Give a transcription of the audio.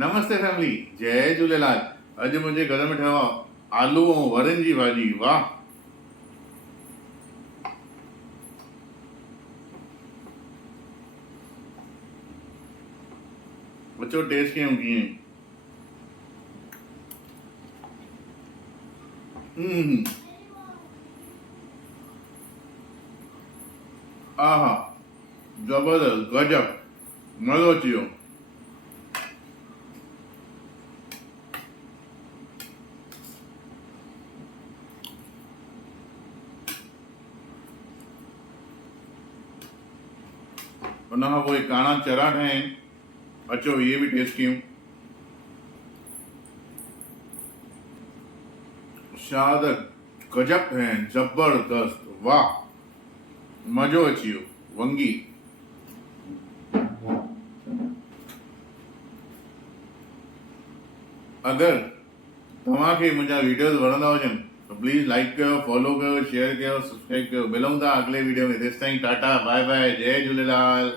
नमस्ते फैमिली, जय झूलेलाल। अॼु मुंहिंजे घर में ठहियो आहे आलू ऐं वरनि जी भाॼी। वाह, अचो टेस्ट कयूं कीअं। आहा, जबरदस्त, गजब, मज़ो अची वियो। उन खां पोइ काणा चरा ठाहिया आहिनि, अचो इहे बि टेस्ट कयूं। शाद गजब ठाहिया आहिनि, जबरदस्त, वाह, मज़ो अची वियो, वंगी। अगरि तव्हांखे मुंहिंजा वीडियोज़ वणंदा हुजनि त प्लीज़ लाइक कयो, फॉलो कयो, शेयर कयो, सब्सक्राइब कयो। मिलूं था अगले वीडियो में। तेसिताईं टाटा, बाय बाय, जय झूलेलाल।